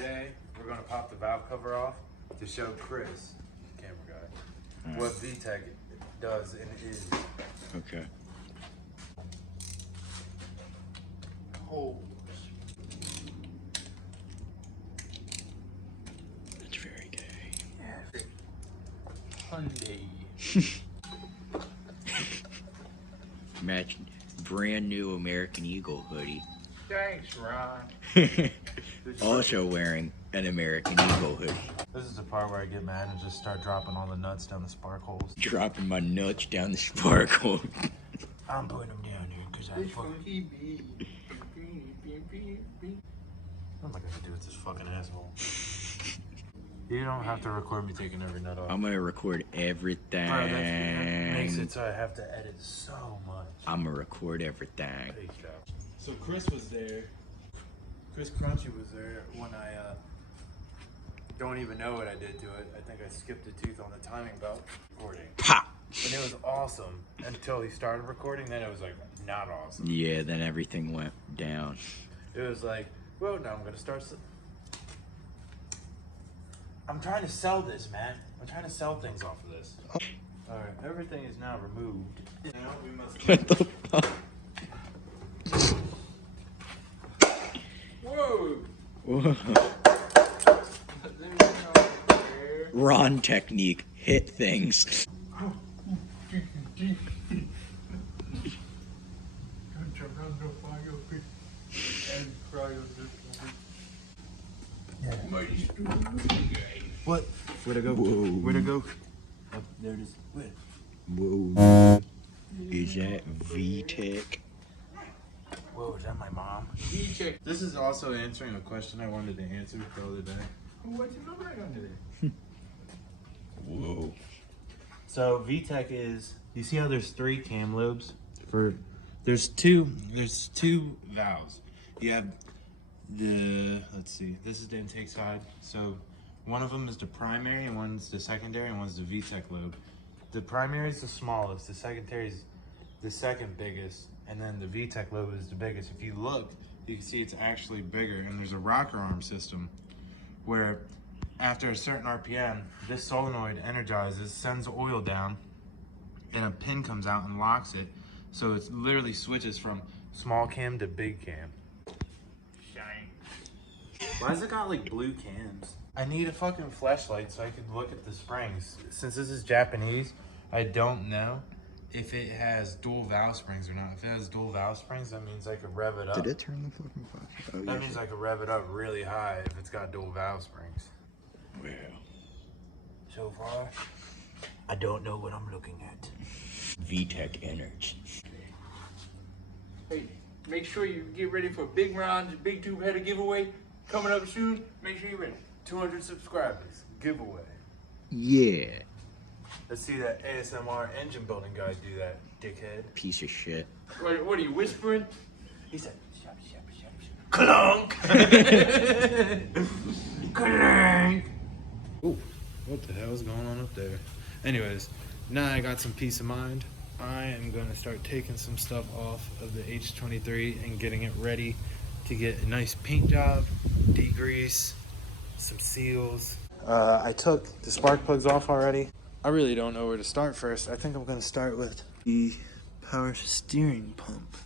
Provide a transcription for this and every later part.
Today, we're gonna pop the valve cover off to show Chris, camera guy, what VTEC does and is. Okay. Oh. That's very gay. Yeah. Hyundai. Match brand new American Eagle hoodie. Thanks, Ron. Also wearing an American Eagle hoodie. This is the part where I get mad and just start dropping all the nuts down the spark holes. Dropping my nuts down the sparkle. I'm putting them down here because I fucking... What am I gonna do with this fucking asshole? You don't have to record me taking every nut off. I'm gonna record everything. Bro, that makes it so I have to edit so much. I'm gonna record everything. So Chris was there. Chris Crunchy was there when I don't even know what I did to it. I think I skipped a tooth on the timing belt recording. Pop! And it was awesome until he started recording. Then it was like not awesome. Yeah, then everything went down. It was like, well, now I'm gonna start. I'm trying to sell this, man. I'm trying to sell things off of this. All right, everything is now removed. Now we must. What the fuck? Whoa! Whoa. Ron technique, hit things. What? Where'd it go? Whoa. Where'd it go? Oh, there it is. Where? Whoa. Is that VTEC? Whoa, is that my mom? This is also answering a question I wanted to answer the other day. What's your number today? Whoa. So VTEC is, you see how there's 3 cam lobes? There's two valves. You have the, let's see, this is the intake side. So one of them is the primary and one's the secondary and one's the VTEC lobe. The primary is the smallest, the secondary is the second biggest, and then the VTEC lobe is the biggest. If you look, you can see it's actually bigger, and there's a rocker arm system where after a certain RPM, this solenoid energizes, sends oil down, and a pin comes out and locks it. So it literally switches from small cam to big cam. Shine. Why has it got like blue cams? I need a fucking flashlight so I could look at the springs. Since this is Japanese, I don't know if it has dual valve springs or not. If it has dual valve springs, that means I could rev it up. Did it turn the fucking flash? Oh, that means I could rev it up really high if it's got dual valve springs. Well. So far, I don't know what I'm looking at. VTEC energy. Hey, make sure you get ready for Big Ron's Big Tube Header giveaway coming up soon. Make sure you're ready. 200 subscribers, giveaway. Yeah. Let's see that ASMR engine building guy do that, dickhead. Piece of shit. What are you whispering? He said, shop, shop, shop, shop. Clunk! Clunk! Ooh, what the hell is going on up there? Anyways, now I got some peace of mind. I am going to start taking some stuff off of the H23 and getting it ready to get a nice paint job, degrease, some seals. I took the spark plugs off already. I really don't know where to start first. I think I'm going to start with the power steering pump.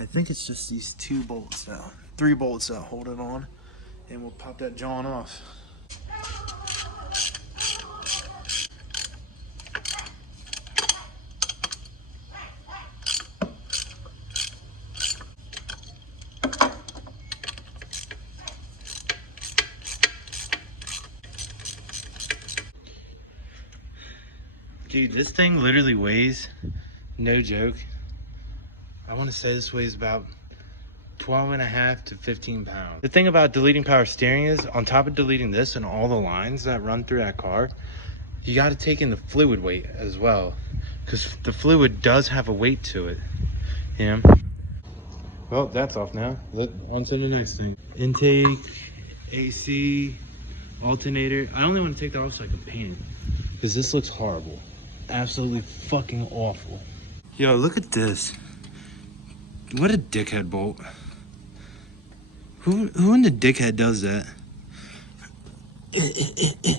I think it's just these 2 bolts now, 3 bolts that hold it on, and we'll pop that John off. Dude, this thing literally weighs, no joke, I want to say this weighs about 12.5 to 15 pounds. The thing about deleting power steering is, on top of deleting this and all the lines that run through that car, you got to take in the fluid weight as well, because the fluid does have a weight to it. Yeah. Well, that's off now. On to the next thing. Intake, AC, alternator. I only want to take that off so I can paint it, because this looks horrible. Absolutely fucking awful. Yo, look at this. What a dickhead bolt. Who in the dickhead does that? I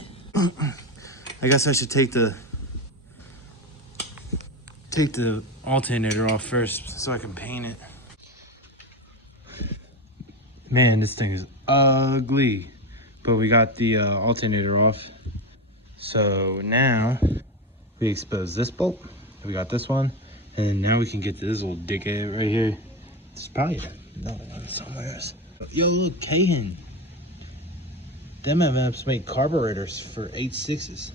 guess I should take the alternator off first so I can paint it. Man, this thing is ugly. But we got the alternator off. So now we expose this bolt. We got this one. And now we can get to this little dickhead right here. It's probably another one somewhere else. Yo, look, Kahan. Them MFs make carburetors for H6s.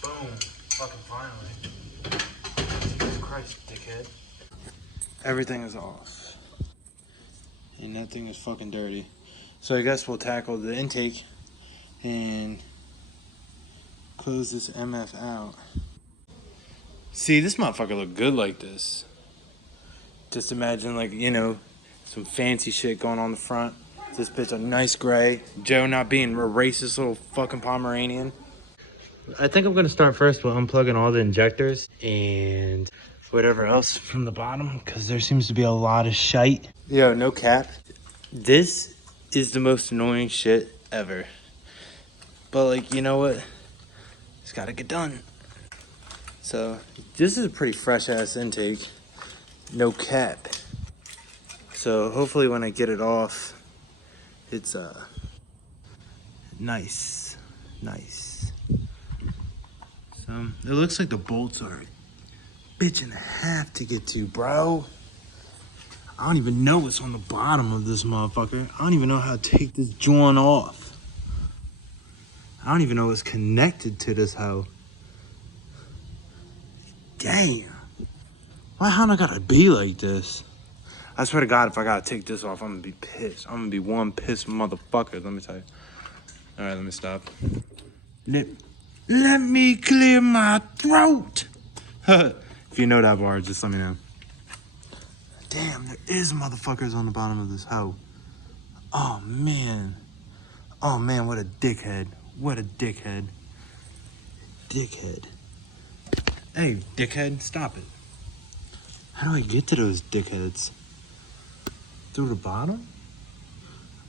Boom. Fucking finally. Jesus Christ, dickhead. Everything is off. And that thing is fucking dirty. So I guess we'll tackle the intake and close this MF out. See, this motherfucker look good like this. Just imagine, like, you know, some fancy shit going on the front. This bitch a nice gray. Joe not being a racist little fucking Pomeranian. I think I'm gonna start first with unplugging all the injectors and whatever else from the bottom, because there seems to be a lot of shite. Yo, no cap. This is the most annoying shit ever. But, like, you know what? It's gotta get done. So, this is a pretty fresh ass intake. No cap. So, hopefully when I get it off, it's nice. Nice. So, it looks like the bolts are a bitch and a half to get to, bro. I don't even know what's on the bottom of this motherfucker. I don't even know how to take this joint off. I don't even know what's connected to this hoe. Damn. Why how I gotta be like this? I swear to God, if I gotta take this off, I'm gonna be pissed. I'm gonna be one pissed motherfucker, let me tell you. All right, let me stop. Let me clear my throat. If you know that bar, just let me know. Damn, there is motherfuckers on the bottom of this hoe. Oh, man. Oh, man, what a dickhead. What a dickhead. Dickhead. Hey, dickhead, stop it. How do I get to those dickheads? Through the bottom?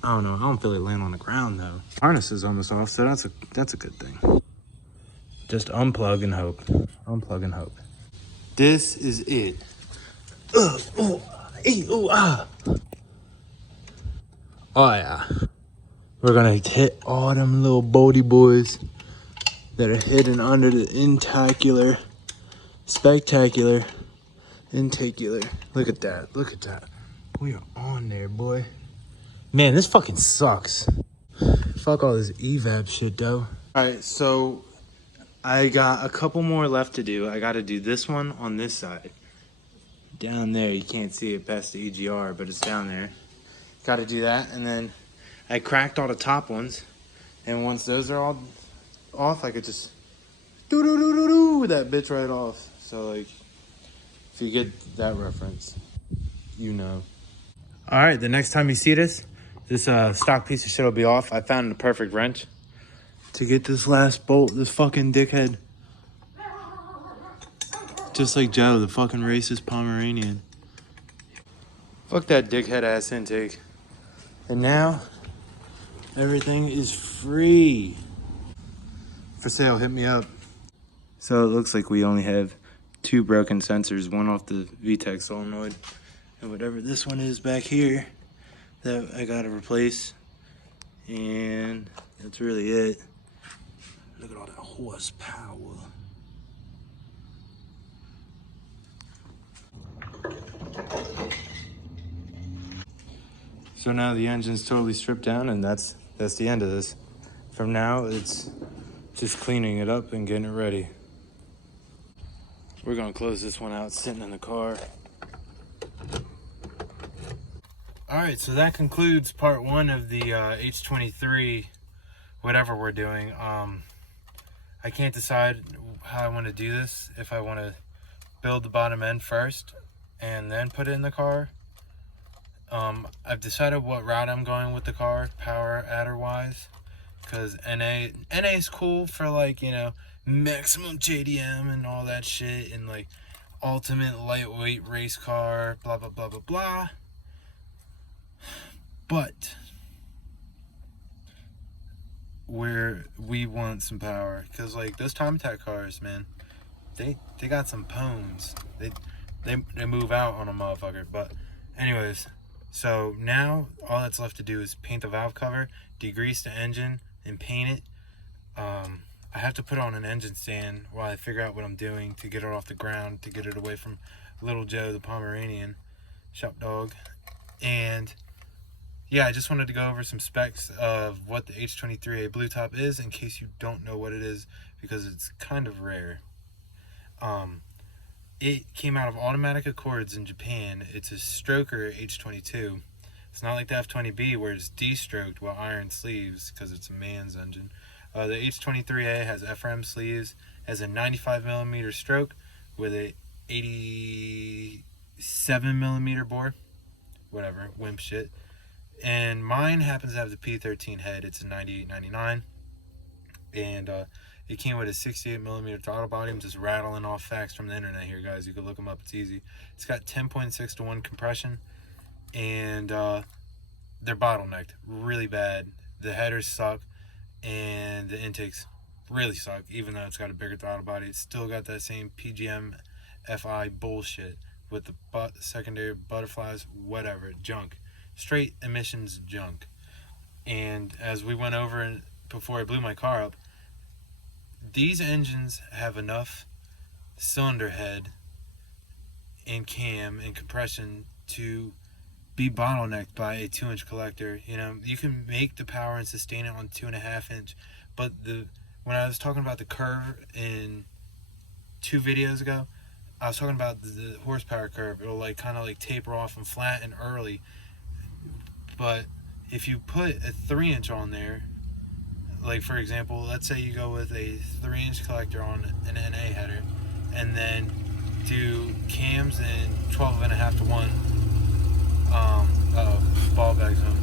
I don't know. I don't feel like laying on the ground, though. Harness is almost off, so that's a good thing. Just unplug and hope. Unplug and hope. This is it. Oh, yeah. We're gonna hit all them little bolty boys that are hidden under the intacular, spectacular, intacular. Look at that. Look at that. We are on there, boy. Man, this fucking sucks. Fuck all this evap shit, though. All right, so I got a couple more left to do. I got to do this one on this side. Down there, you can't see it past the EGR, but it's down there. Got to do that, and then I cracked all the top ones. And once those are all off, I could just do that bitch right off. So, like, if you get that reference, you know. All right, the next time you see this stock piece of shit will be off. I found the perfect wrench to get this last bolt, this fucking dickhead. Just like Joe, the fucking racist Pomeranian. Fuck that dickhead ass intake. And now, everything is free. For sale, hit me up. So it looks like we only have 2 broken sensors, one off the VTEC solenoid, and whatever this one is back here that I gotta replace. And that's really it. Look at all that horsepower. So now the engine's totally stripped down, and that's the end of this. From now, it's just cleaning it up and getting it ready. We're gonna close this one out sitting in the car. All right, so that concludes part 1 of the H23, whatever we're doing. I can't decide how I want to do this. If I want to build the bottom end first and then put it in the car. I've decided what route I'm going with the car, power adder wise, because NA is cool for like, you know, maximum JDM and all that shit, and like ultimate lightweight race car, blah blah blah blah blah. But we want some power, because like those time attack cars, man, they got some pones. They move out on a motherfucker. But anyways, so now all that's left to do is paint the valve cover, degrease the engine, and paint it. I have to put on an engine stand while I figure out what I'm doing to get it off the ground, to get it away from little Joe the Pomeranian shop dog. And yeah, I just wanted to go over some specs of what the H23A Blue Top is, in case you don't know what it is, because it's kind of rare. It came out of Automatic Accords in Japan. It's a stroker H22. It's not like the F20B where it's D-stroked with iron sleeves, because it's a man's engine. The H23A has FRM sleeves, has a 95mm stroke with a 87mm bore. Whatever, wimp shit. And mine happens to have the P13 head. It's a 9899. And it came with a 68mm throttle body. I'm just rattling off facts from the internet here, guys. You can look them up. It's easy. It's got 10.6:1 compression. And they're bottlenecked really bad. The headers suck. And the intakes really suck. Even though it's got a bigger throttle body, it's still got that same PGM FI bullshit with the secondary butterflies, whatever, junk. Straight emissions junk. And as we went over before I blew my car up, these engines have enough cylinder head and cam and compression to be bottlenecked by a 2-inch collector. You know, you can make the power and sustain it on 2.5-inch, but when I was talking about the curve in 2 videos ago, I was talking about the horsepower curve. It'll like kind of like taper off and flatten early. But if you put a 3-inch on there, like for example, let's say you go with a 3-inch collector on an NA header, and then do cams in 12.5:1. Ball bags home.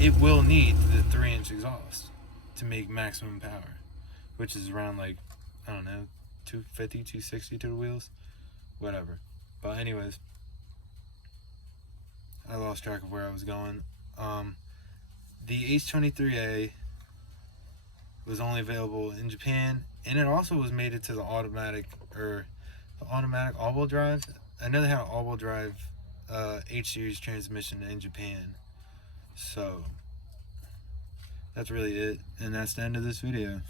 It will need the 3-inch exhaust to make maximum power, which is around like, I don't know, 250, 260 to the wheels, whatever. But anyways, I lost track of where I was going. The H23A was only available in Japan, and it also was mated to the automatic all-wheel drive. I know they had an all-wheel drive H-series transmission in Japan. So that's really it, and that's the end of this video.